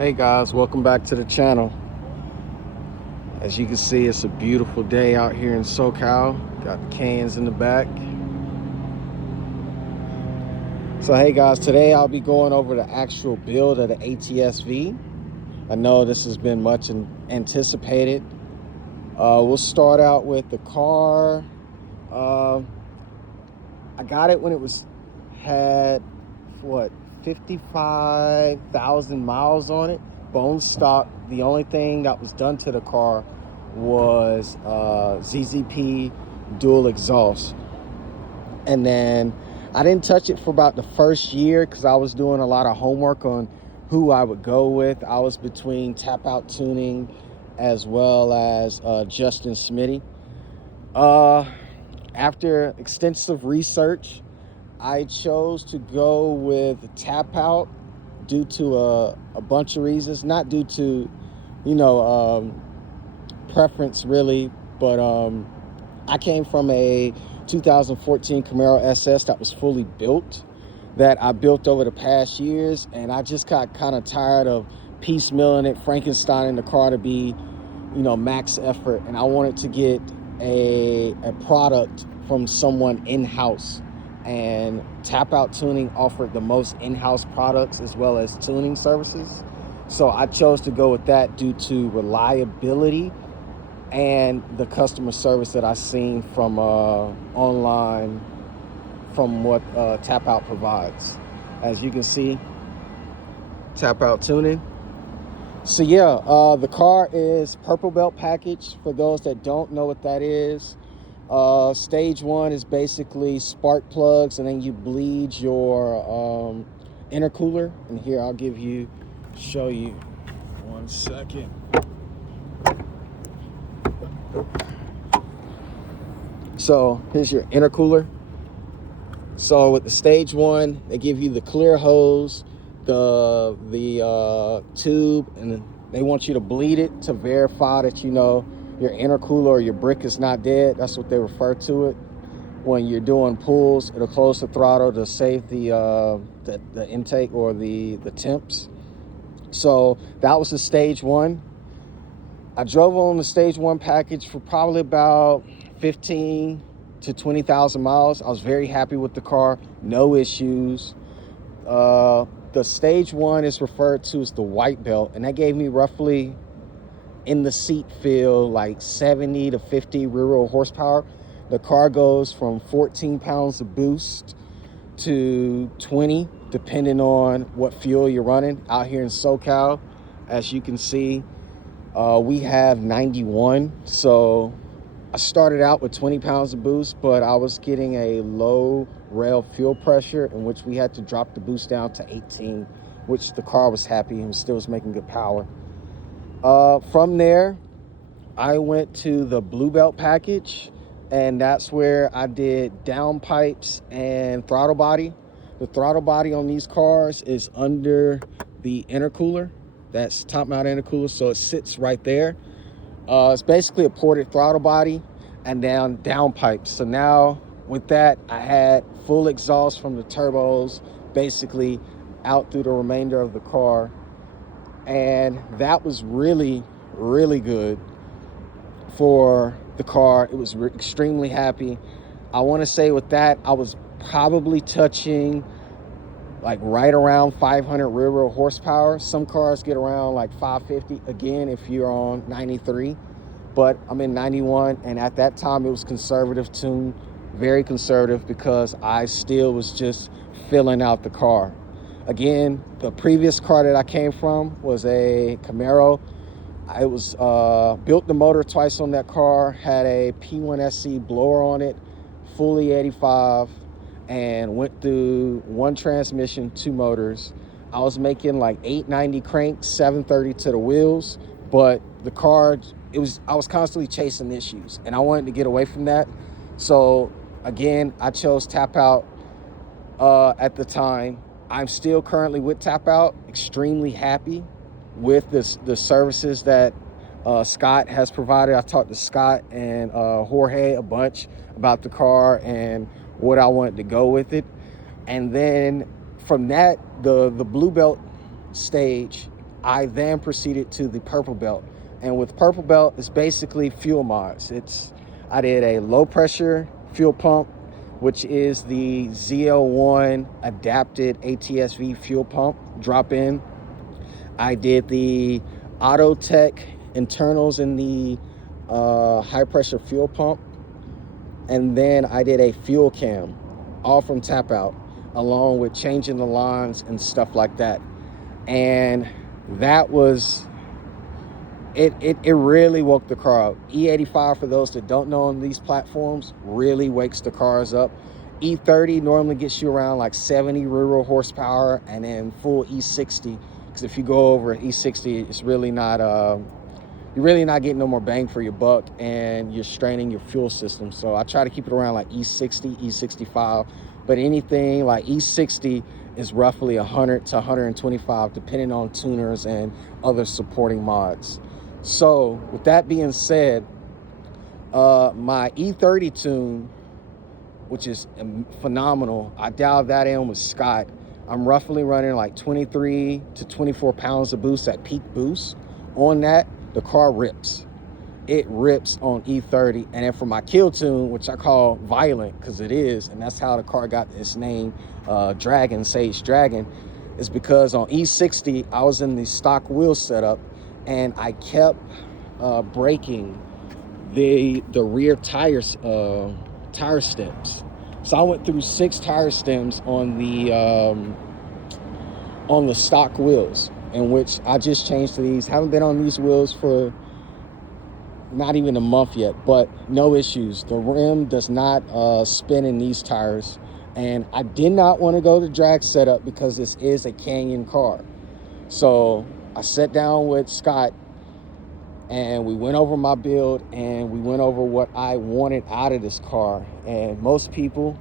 Hey guys, welcome back to the channel. As you can see, it's a beautiful day out here in SoCal. Got the cans in the back. So hey guys, today I'll be going over the actual build of the ATS-V. I know this has been much anticipated. We'll start out with the car. I got it when it had 55,000 miles on it, bone stock. The only thing that was done to the car was ZZP dual exhaust. And then I didn't touch it for about the first year because I was doing a lot of homework on who I would go with. I was between Tapout Tuning as well as Justin Smitty. After extensive research, I chose to go with Tapout due to a bunch of reasons, not due to, preference really, but I came from a 2014 Camaro SS that was fully built, that I built over the past years, and I just got kind of tired of piecemealing it, Frankensteining the car to be, max effort, and I wanted to get a product from someone in-house. And Tapout Tuning offered the most in-house products as well as tuning services. So I chose to go with that due to reliability and the customer service that I seen from online from what Tapout provides. As you can see, Tapout Tuning. So yeah, the car is purple belt package. For those that don't know what that is, stage one is basically spark plugs, and then you bleed your intercooler. And here I'll show you 1 second. So here's your intercooler. So with the stage one, they give you the clear hose, the tube, and they want you to bleed it to verify that your intercooler or your brick is not dead. That's what they refer to it. When you're doing pulls, it'll close the throttle to save the intake or the temps. So that was the stage one. I drove on the stage one package for probably about 15 to 20,000 miles. I was very happy with the car, no issues. The stage one is referred to as the white belt, and that gave me roughly in the seat feel like 70 to 50 rear wheel horsepower. The car goes from 14 pounds of boost to 20, depending on what fuel you're running. Out here in SoCal, as you can see, we have 91. So I started out with 20 pounds of boost, but I was getting a low rail fuel pressure, in which we had to drop the boost down to 18, which the car was happy and still was making good power. From there, I went to the blue belt package, and that's where I did downpipes and throttle body. The throttle body on these cars is under the intercooler. That's top mount intercooler, so it sits right there. It's basically a ported throttle body and downpipes. So now with that, I had full exhaust from the turbos basically out through the remainder of the car. And that was really, really good for the car. It was extremely happy. I want to say with that, I was probably touching like right around 500 rear wheel horsepower. Some cars get around like 550, again, if you're on 93, but I'm in 91. And at that time it was conservative tune, very conservative, because I still was just filling out the car. Again, the previous car that I came from was a Camaro. I was built the motor twice on that car, had a P1SC blower on it, fully 85, and went through one transmission, two motors. I was making like 890 crank, 730 to the wheels, but the car, I was constantly chasing issues, and I wanted to get away from that. So again, I chose Tapout at the time. I'm still currently with Tapout, extremely happy with the services that Scott has provided. I talked to Scott and Jorge a bunch about the car and what I wanted to go with it. And then from that, the blue belt stage, I then proceeded to the purple belt. And with purple belt, it's basically fuel mods. I did a low pressure fuel pump, which is the ZL1 adapted ATS-V fuel pump drop in. I did the Auto Tech internals in the high pressure fuel pump. And then I did a fuel cam, all from Tapout, along with changing the lines and stuff like that. And that was, it really woke the car up. E85, for those that don't know on these platforms, really wakes the cars up. E30 normally gets you around like 70 rear horsepower, and then full E60, because if you go over E60, it's really not, you're really not getting no more bang for your buck, and you're straining your fuel system. So I try to keep it around like E60, E65, but anything like E60 is roughly 100 to 125, depending on tuners and other supporting mods. So with that being said, my E30 Tune, which is phenomenal, I dialed that in with Scott. I'm roughly running like 23 to 24 pounds of boost at peak boost. On that, the car rips. It rips on E30. And then for my kill tune, which I call violent, because it is, and that's how the car got its name, Dragon, Sage Dragon, is because on E60, I was in the stock wheel setup, and I kept breaking the rear tires, tire stems. So I went through 6 tire stems on the stock wheels, in which I just changed to these. Haven't been on these wheels for not even a month yet, but no issues. The rim does not spin in these tires. And I did not want to go to drag setup because this is a Canyon car. So I sat down with Scott and we went over my build, and we went over what I wanted out of this car. And most people,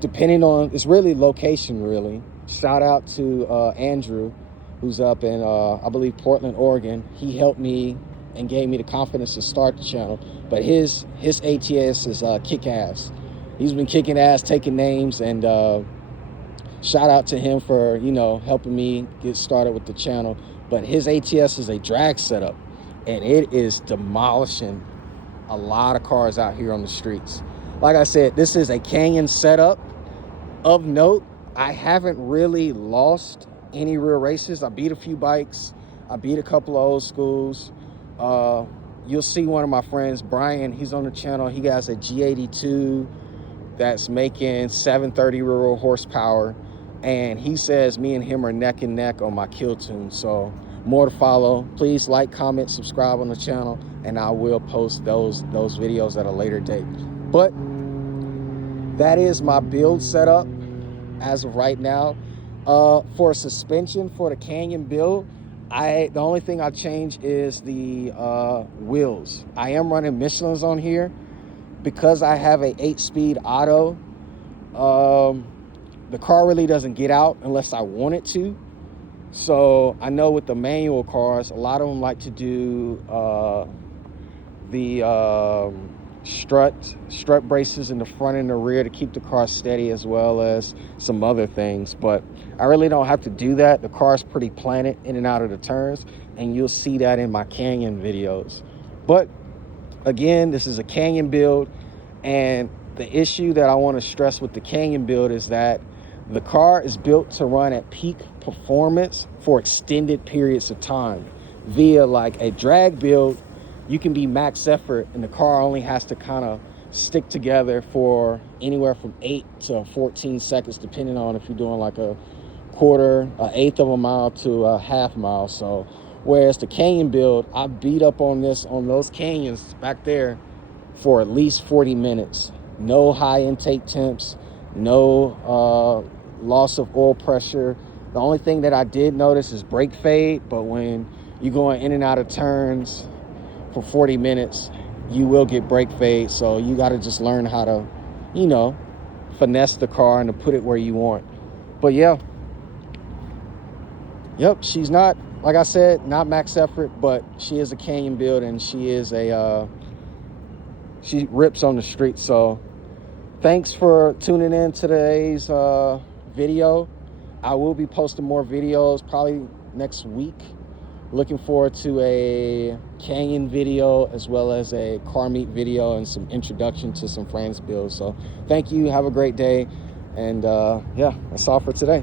depending on, it's really location, really. Shout out to Andrew, who's up in, I believe, Portland, Oregon. He helped me and gave me the confidence to start the channel. But his ATS is kick-ass. He's been kicking ass, taking names, and shout out to him for, you know, helping me get started with the channel. But his ATS is a drag setup, and it is demolishing a lot of cars out here on the streets. Like I said, this is a Canyon setup. Of note, I haven't really lost any real races. I beat a few bikes. I beat a couple of old schools. You'll see one of my friends, Brian, he's on the channel. He has a G82 that's making 730 real horsepower. And he says me and him are neck and neck on my kill tune. So more to follow. Please like, comment, subscribe on the channel, and I will post those videos at a later date. But that is my build setup as of right now. For suspension for the Canyon build, the only thing I changed is the wheels. I am running Michelin's on here because I have a 8-speed auto. The car really doesn't get out unless I want it to. So I know with the manual cars, a lot of them like to do the strut braces in the front and the rear to keep the car steady, as well as some other things. But I really don't have to do that. The car's pretty planted in and out of the turns, and you'll see that in my Canyon videos. But again, this is a Canyon build, and the issue that I want to stress with the Canyon build is that the car is built to run at peak performance for extended periods of time. Via like a drag build, you can be max effort and the car only has to kind of stick together for anywhere from 8 to 14 seconds, depending on if you're doing like a quarter, an eighth of a mile to a half mile. So whereas the Canyon build, I beat up on those Canyons back there for at least 40 minutes. No high intake temps, no loss of oil pressure. The only thing that I did notice is brake fade, but when you're going in and out of turns for 40 minutes, you will get brake fade. So you got to just learn how to, you know, finesse the car and to put it where you want. But yeah, yep, she's not, like I said, not max effort, but she is a Canyon build, and she is she rips on the street. So thanks for tuning in to today's video. I will be posting more videos, probably next week. Looking forward to a Canyon video as well as a car meet video and some introduction to some friends builds. So thank you, have a great day, and yeah, that's all for today.